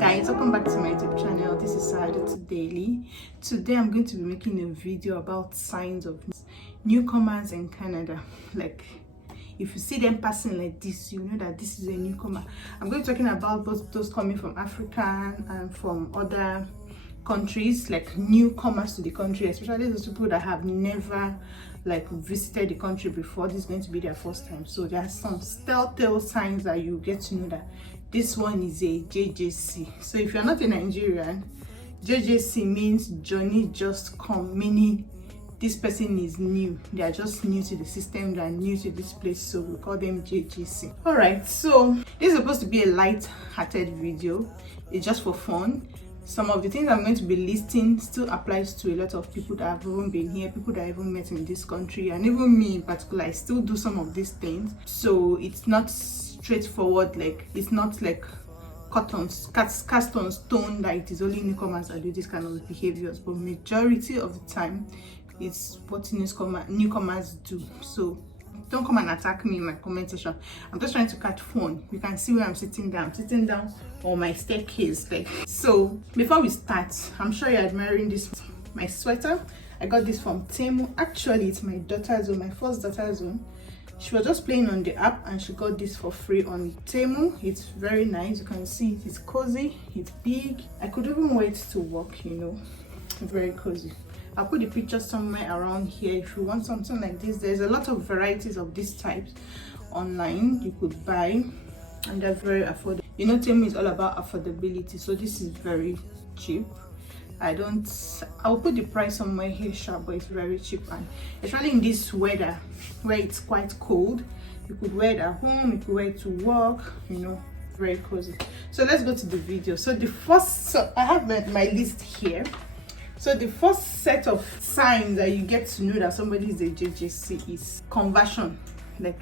guys, welcome back to my YouTube channel. This is Saadatu Daily. Today I'm going to be making a video about signs of newcomers in Canada. Like, if you see them passing like this, you know that this is a newcomer. I'm going to be talking about both those coming from Africa and from other countries, like newcomers to the country, especially those people that have never like visited the country before. This is going to be their first time. So there are some telltale signs that you get to know that this one is a JJC. So if you're not a Nigerian, JJC means journey just come, meaning this person is new. They are just new to the system, they are new to this place, so we call them JJC. All right, so this is supposed to be a light-hearted video. It's just for fun. Some of the things I'm going to be listing still applies to a lot of people that have even been here, people that I haven't met in this country, and even me in particular. I still do some of these things, so it's not straightforward. Like, it's not like cast on stone that it is only newcomers that do this kind of behaviors, but majority of the time it's what newcomers do. So don't come and attack me in my comment section. I'm just trying to catch fun. You can see where I'm sitting down on my staircase. Like, so before we start, I'm sure you're admiring this, my sweater. I got this from Temu. Actually, it's my daughter's own, my first daughter's own. She was just playing on the app and she got this for free on Temu. It's very nice. You can see it's cozy, it's big. I could even wear it to work, you know. Very cozy. I'll put the picture somewhere around here if you want something like this. There's a lot of varieties of these types online you could buy, and they're very affordable. You know, Temu is all about affordability, so this is very cheap. I'll put the price somewhere here sharp, but it's very cheap, and especially in this weather where it's quite cold, you could wear it at home, you could wear it to work, you know, very cozy. So let's go to the video. So I have my list here. So the first set of signs that you get to know that somebody is a JJC is conversion. Like,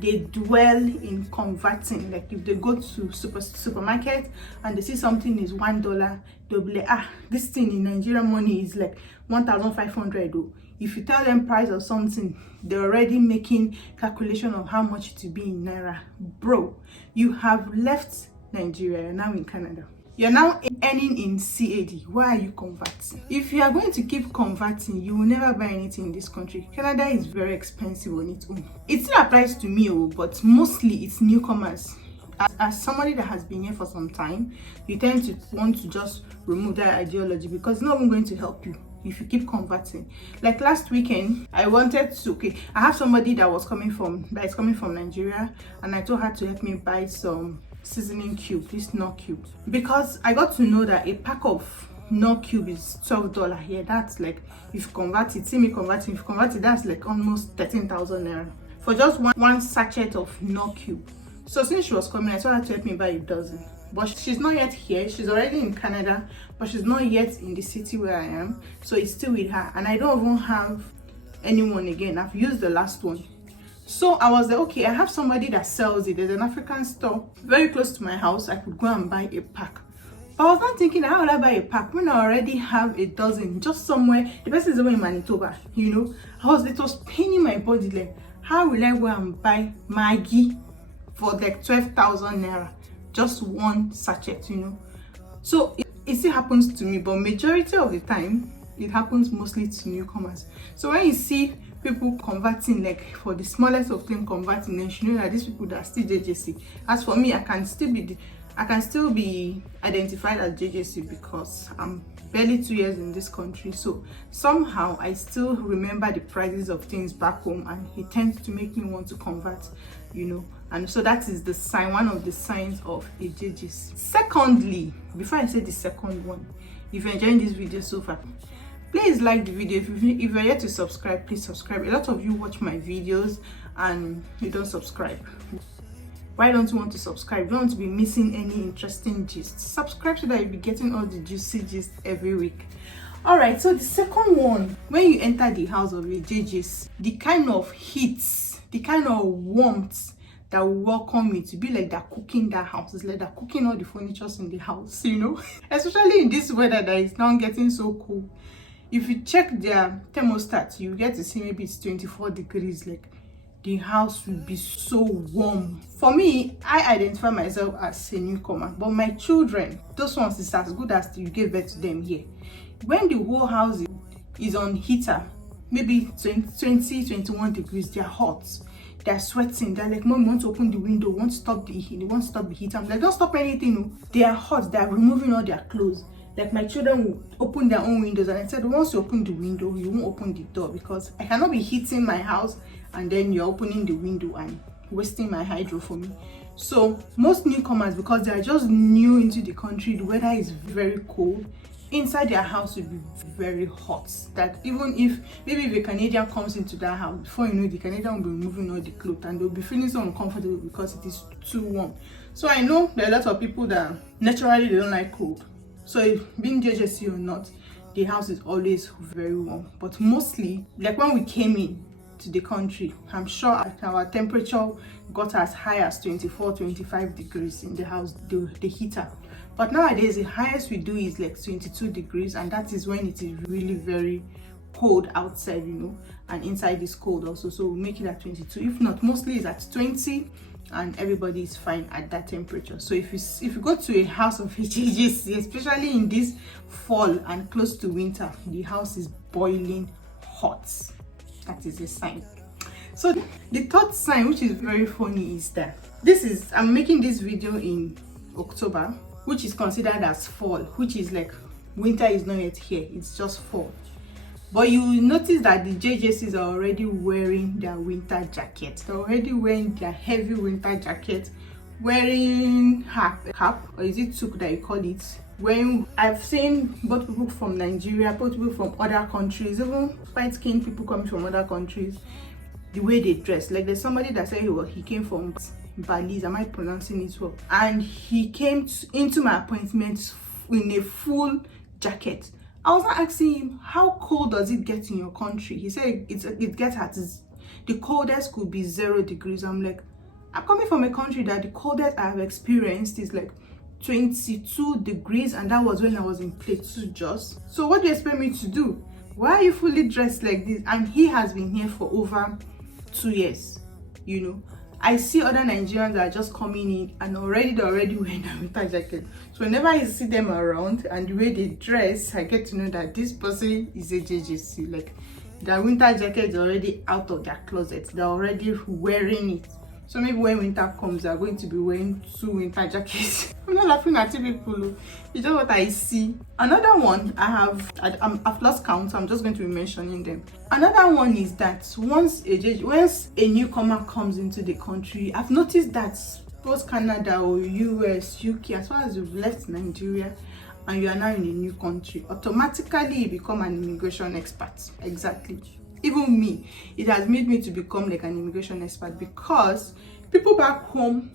they dwell in converting. Like, if they go to supermarket and they see something is $1, they'll be like, this thing in Nigerian money is like 1,500. If you tell them price or something, they're already making calculation of how much it will be in Naira. Bro, you have left Nigeria, you're now in Canada. You're now earning in CAD. Why are you converting? If you are going to keep converting, you will never buy anything in this country. Canada is very expensive on its own. It still applies to me, but mostly it's newcomers. As somebody that has been here for some time, you tend to want to just remove that ideology because it's not even going to help you if you keep converting. Like last weekend, I wanted to, I have somebody that is coming from Nigeria, and I told her to help me buy some seasoning cube, this Knorr cube, because I got to know that a pack of Knorr cube is $12 here. That's like, if you convert it, see me converting, if you convert it, that's like almost 13,000 Naira for just one sachet of Knorr cube. So since she was coming, I told her to help me buy a dozen. But she's not yet here. She's already in Canada, but she's not yet in the city where I am, so it's still with her, and I don't even have anyone again. I've used the last one. So I was like, okay, I have somebody that sells it. There's an African store very close to my house. I could go and buy a pack. But I was not thinking, how would I buy a pack when I already have a dozen just somewhere? The person is over in Manitoba, you know. It was paining my body. Like, how will I go and buy Maggi for like 12,000 Naira? Just one sachet, you know. So it still happens to me, but majority of the time, it happens mostly to newcomers. So when you see people converting, like for the smallest of things converting, then you know that these people that are still JJC. As for me, I can still be identified as JJC because I'm barely 2 years in this country. So somehow I still remember the prices of things back home, and it tends to make me want to convert, you know. And so that is the sign, one of the signs of a JJC. Secondly, before I say the second one, if you're enjoying this video so far, please like the video. If you're yet to subscribe, please subscribe. A lot of you watch my videos and you don't subscribe. Why don't you want to subscribe? You don't want to be missing any interesting gist. Subscribe so that you'll be getting all the juicy gist every week. All right, so the second one, when you enter the house of a JJC, the kind of heat, the kind of warmth that will welcome you, to be like they're cooking that house. It's like they're cooking all the furniture in the house, you know. Especially in this weather that is now getting so cool. If you check their thermostat, you get to see maybe it's 24 degrees. Like, the house will be so warm. For me, I identify myself as a newcomer, but my children, those ones, is as good as you gave birth to them here. When the whole house is on heater, maybe 21 degrees, they're hot, they're sweating, they're like, Mom, want to open the window, want to stop the heat. I'm like, don't stop anything. No. They are hot, they're removing all their clothes. Like, my children will open their own windows, and I said, once you open the window, you won't open the door, because I cannot be heating my house and then you're opening the window and wasting my hydro for me. So most newcomers, because they are just new into the country, the weather is very cold. Inside their house will be very hot, that even if maybe a Canadian comes into that house, before you know, the Canadian will be removing all the clothes and they'll be feeling so uncomfortable because it is too warm. So I know there are a lot of people that naturally they don't like cold. So if being JJC or not, the house is always very warm. But mostly, like when we came in to the country, I'm sure our temperature got as high as 24-25 degrees in the house, the heater. But nowadays, the highest we do is like 22 degrees, and that is when it is really very cold outside, you know, and inside is cold also. So we make it at 22. If not, mostly it's at 20, and everybody is fine at that temperature. So if you go to a house of JJC, especially in this fall and close to winter, the house is boiling hot. That is a sign. So the third sign, which is very funny, is that I'm making this video in October, which is considered as fall, which is like winter is not yet here, it's just fall. But you will notice that the JJCs are already wearing their winter jackets. They're already wearing their heavy winter jacket, wearing cap, or is it toque that you call it? When I've seen both people from Nigeria, both people from other countries, even white-skinned people coming from other countries, the way they dress. Like, there's somebody that said he came from Belize, am I pronouncing it well? And he came into my appointment in a full jacket. I was not asking him, how cold does it get in your country? He said it gets at the coldest could be 0 degrees. I'm like, I'm coming from a country that the coldest I've experienced is like 22 degrees, and that was when I was in Plateau Jos. So what do you expect me to do? Why are you fully dressed like this? And he has been here for over 2 years, you know. I see other Nigerians that are just coming in and they're already wearing a winter jacket. So whenever I see them around and the way they dress, I get to know that this person is a JJC. Like, their winter jacket is already out of their closet. They're already wearing it. So maybe when winter comes, they're going to be wearing 2 winter jackets. I'm not laughing at you people. It's just what I see. Another one I've lost count, so I'm just going to be mentioning them. Another one is that once a newcomer comes into the country, I've noticed that both Canada or US, UK, as far as you've left Nigeria and you are now in a new country, automatically you become an immigration expert. Exactly. Even me, it has made me to become like an immigration expert, because people back home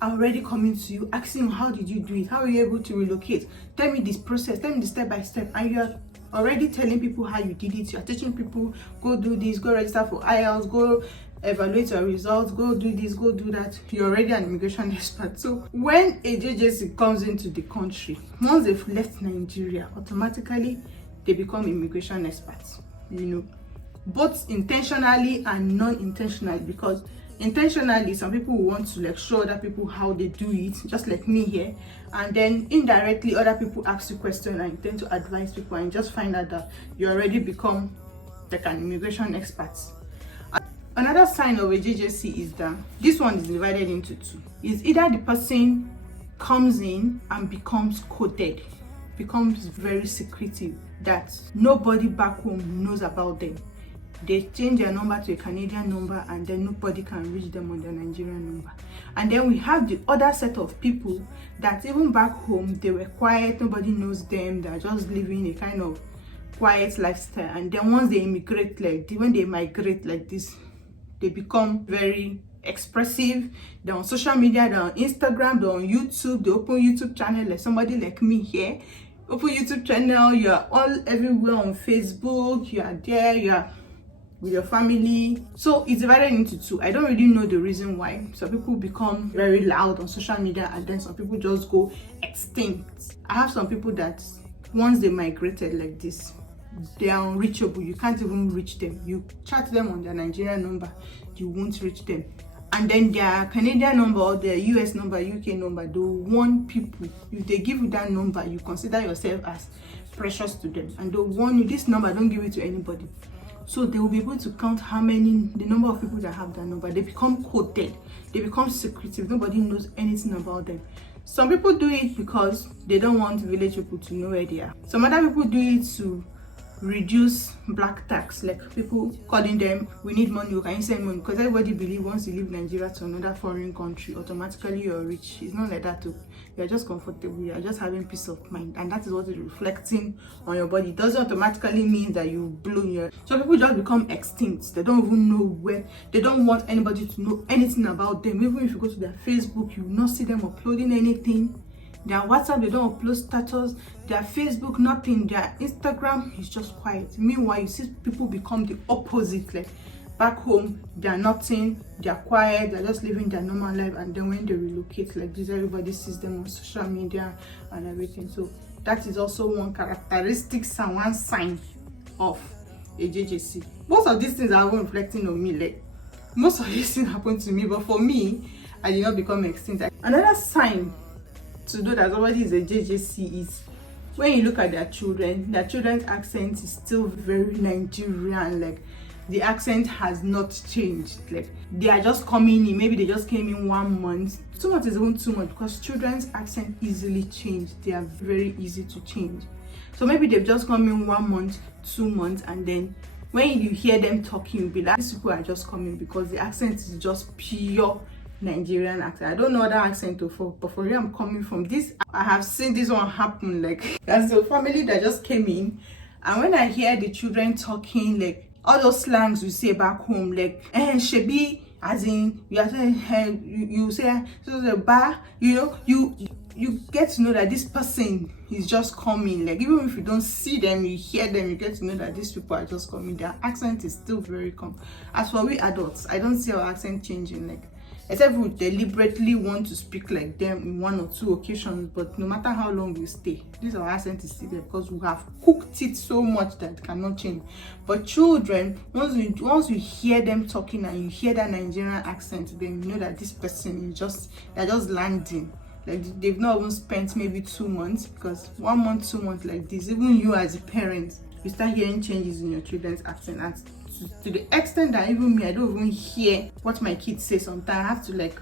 are already coming to you asking, how did you do it? How are you able to relocate? Tell me this process, tell me the step by step. And you're already telling people how you did it. You're teaching people, go do this, go register for IELTS, go evaluate your results, go do this, go do that. You're already an immigration expert. So when a JJC comes into the country, once they've left Nigeria, automatically they become immigration experts, you know, both intentionally and non-intentionally. Because intentionally, some people will want to like show other people how they do it, just like me here, and then indirectly other people ask you questions and you tend to advise people, and just find out that you already become like an immigration expert. Another sign of a JJC is that this one is divided into two. It's either the person comes in and becomes coded, becomes very secretive, that nobody back home knows about them. They change their number to a Canadian number, and then nobody can reach them on their Nigerian number. And then we have the other set of people that even back home, they were quiet, nobody knows them, they're just living a kind of quiet lifestyle. And then once they immigrate, when they migrate like this, they become very expressive. They're on social media, they're on Instagram, they're on YouTube, they open YouTube channel, like somebody like me here. Open YouTube channel, you're all everywhere on Facebook, you are there, you are with your family. So it's divided into two. I don't really know the reason why. Some people become very loud on social media, and then some people just go extinct. I have some people that once they migrated like this, they are unreachable. You can't even reach them. You chat them on their Nigerian number, you won't reach them. And then their Canadian number or their US number, UK number, they will warn people. If they give you that number, you consider yourself as precious to them, and they'll warn you, this number, don't give it to anybody. So they will be able to count the number of people that have that number. They become coded, they become secretive, nobody knows anything about them. Some people do it because they don't want village people to know where they are. Some other people do it to reduce black tax, like people calling them, we need money, can you send money? Because everybody believes once you leave Nigeria to another foreign country, automatically you're rich. It's not like that too. You're just comfortable, you're just having peace of mind, and that is what is reflecting on your body. It doesn't automatically mean that you blow your... So people just become extinct. They don't even know where, they don't want anybody to know anything about them. Even if you go to their Facebook, you will not see them uploading anything. Their WhatsApp, they don't upload status. Their Facebook, nothing. Their Instagram is just quiet. Meanwhile, you see people become the opposite. Like back home, they're nothing, they're quiet, they're just living their normal life. And then when they relocate like this, everybody sees them on social media and everything. So that is also one characteristic and one sign of a JJC. Most of these things are even reflecting on me. Like most of these things happen to me, but for me, I did not become extinct. Another sign to know that somebody is a JJC is when you look at their children's accent is still very Nigerian. Like the accent has not changed. Like they are just coming in, maybe they just came in 1 month. 2 months is even too much because children's accent easily change. They are very easy to change. So maybe they've just come in 1 month, 2 months, and then when you hear them talking, you'll be like, these people are just coming because the accent is just pure Nigerian accent. I don't know that accent but for where I'm coming from, this I have seen this one happen. Like there's a family that just came in, and when I hear the children talking, like all those slangs you say back home, like shebi, as in you are saying, you say so the bar, you know, you get to know that this person is just coming. Like even if you don't see them, you hear them, you get to know that these people are just coming. Their accent is still very calm. As for we adults, I don't see our accent changing, like except we deliberately want to speak like them in 1 or 2 occasions. But no matter how long we stay, this our accent is still there because we have cooked it so much that it cannot change. But children, once you hear them talking and you hear that Nigerian accent, then you know that this person is they're just landing. Like they've not even spent maybe 2 months, because 1 month, 2 months like this, even you as a parent, you start hearing changes in your children's accent. And to the extent that even me, I don't even hear what my kids say sometimes. I have to like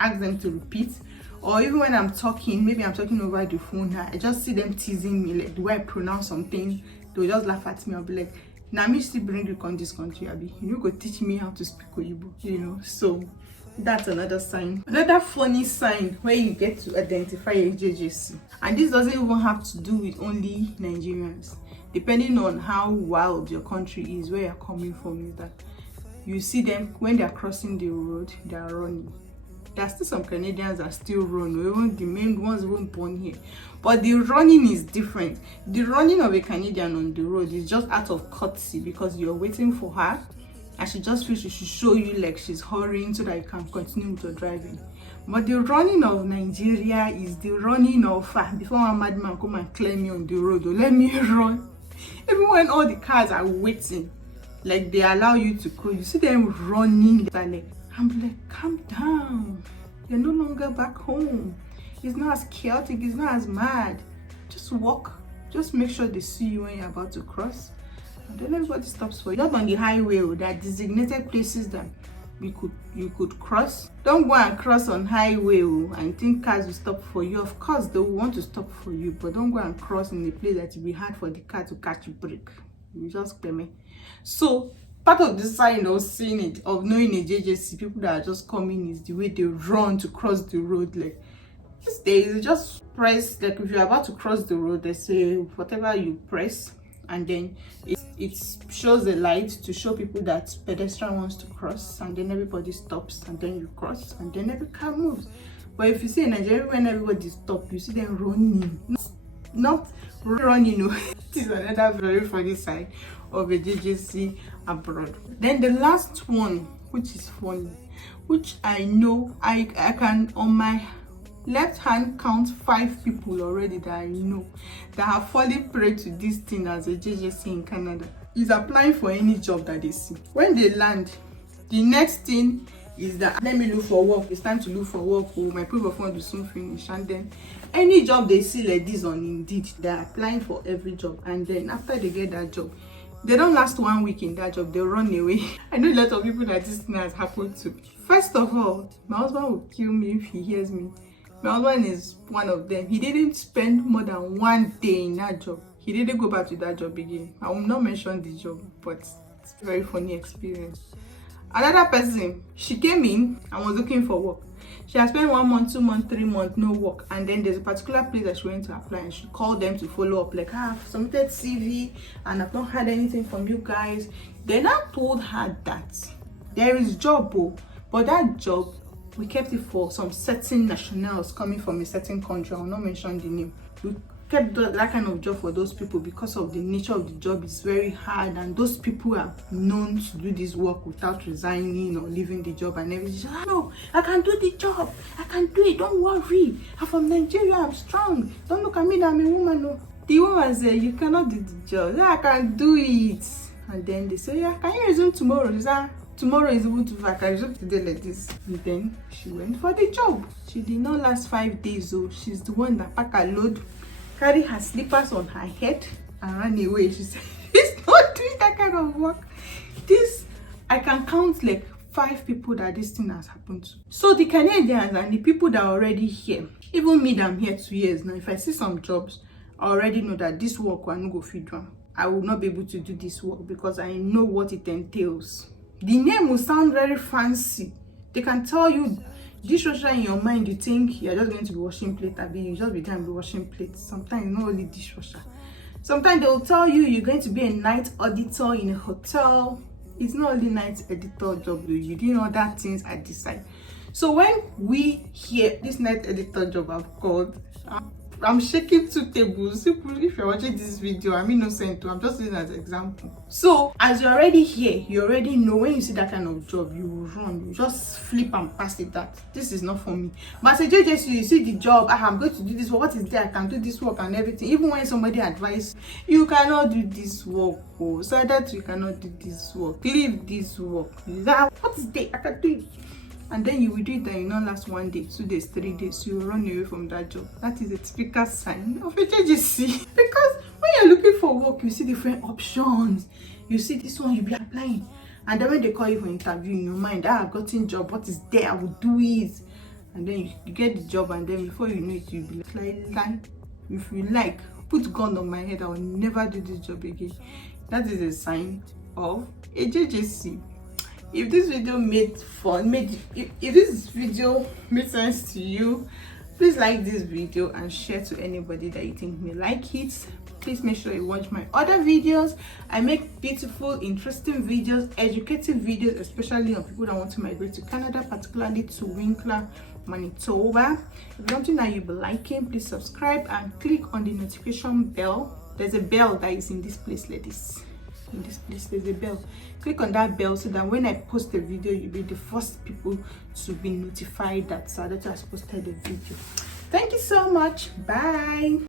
ask them to repeat. Or even when I'm talking, maybe I'm talking over the phone, I just see them teasing me, like the way I pronounce something, they'll just laugh at me. I'll be like, nah, me still bring you on this country, Abby. You go teach me how to speak Oyibo, you know. So that's another sign. Another funny sign where you get to identify a JJC. And this doesn't even have to do with only Nigerians. Depending on how wild your country is, where you're coming from, is that you see them when they're crossing the road, they're running. There's still some Canadians that still run, even the main ones weren't born here. But the running is different. The running of a Canadian on the road is just out of courtesy because you're waiting for her and she just feels she should show you like she's hurrying so that you can continue with your driving. But the running of Nigeria is the running of before a madman come and clear me on the road, or let me run. Even when all the cars are waiting, like they allow you to cruise, you see them running. Like, I'm like, calm down. You're no longer back home. It's not as chaotic, it's not as mad. Just walk. Just make sure they see you when you're about to cross. And then everybody stops for you. Not on the highway, there are designated places that you could cross. Don't go and cross on highway and think cars will stop for you. Of course they will want to stop for you, but don't go and cross in a place that will be hard for the car to catch a break. You just pay me. So part of the sign of seeing it, of knowing a JJC, people that are just coming, is the way they run to cross the road. Like these days, just press, like if you're about to cross the road, they say whatever you press, and then it shows a light to show people that pedestrian wants to cross, and then everybody stops, and then you cross, and then every car moves. But if you see in Nigeria, when everybody stops, you see them running, not running. This is another very funny side of a JJC abroad. Then the last one, which is funny, which I know I can on my left hand count 5 people already that I know that have fallen prey to this thing as a JJC in Canada, is applying for any job that they see. When they land, The next thing is that let me look for work. It's time to look for work. Oh, my proof of fund will soon finish. And then any job they see like this on Indeed, they're applying for every job. And then after they get that job, they don't last 1 week in that job, they'll run away. I know a lot of people that this thing has happened to. First of all, my husband will kill me if he hears me. My husband is one of them. He didn't spend more than 1 day in that job. He didn't go back to that job again. I will not mention the job, but it's a very funny experience. Another person, she came in and was looking for work. She has spent 1 month, 2 months, 3 months, no work. And then there's a particular place that she went to apply, and she called them to follow up, like, I've submitted CV and I've not heard anything from you guys. They now told her that there is job, but that job, we kept it for some certain nationals coming from a certain country. I will not mention the name. We kept that kind of job for those people because of the nature of the job. Is very hard, and those people are known to do this work without resigning or leaving the job and everything. She said, no, I can do the job, I can do it, don't worry, I'm from Nigeria, I'm strong, don't look at me that I'm a woman. No. The woman said, you cannot do the job. Yeah, I can do it. And then they say, yeah, can you resume tomorrow? She said, tomorrow is even too far, I can resume today like this. And then she went for the job. She did not last 5 days though. She's the one that packed her load, carry her slippers on her head and ran away. She said, she's not doing that kind of work. This, I can count like 5 people that this thing has happened to. So the Canadians and the people that are already here, even me that I'm here 2 years now, if I see some jobs, I already know that this work will not go feed one. I will not be able to do this work because I know what it entails. The name will sound very fancy. They can tell you dishwasher in your mind, you think you're just going to be washing plates, you just be going to be washing plates. Sometimes not only dishwasher. Sometimes they'll tell you you're going to be a night auditor in a hotel. It's not only night editor job, you're doing other things at this side. So when we hear this night editor job I've called, I'm shaking 2 tables. If you're watching this video, I'm innocent too. I'm just using as an example. So as you're already here, you already know when you see that kind of job, you will run. You just flip and pass it that this is not for me. But as a JJC, you see the job, I'm going to do this work. What is there? I can do this work and everything. Even when somebody advises you cannot do this work, so that you cannot do this work, leave this work. What is there? I can do it. And then you will do it and you not last 1 day, 2 days, 3 days, you will run away from that job. That is a typical sign of a JJC. Because when you're looking for work, you see different options. You see this one, you'll be applying. And then when they call you for interview, in your mind, I've gotten job, what is there? I will do it. And then you get the job, and then before you know it, you'll be like, if you like, put gun on my head, I will never do this job again. That is a sign of a JJC. If this video if this video made sense to you, please like this video and share to anybody that you think may like it. Please make sure you watch my other videos. I make beautiful, interesting videos, educative videos, especially on people that want to migrate to Canada, particularly to Winkler, Manitoba. If it's something that you'll be liking, please subscribe and click on the notification bell. There's a bell that is in this place like this. In this place there's a bell. Click on that bell so that when I post a video, you'll be the first people to be notified that Sadat has posted a video. Thank you so much. Bye.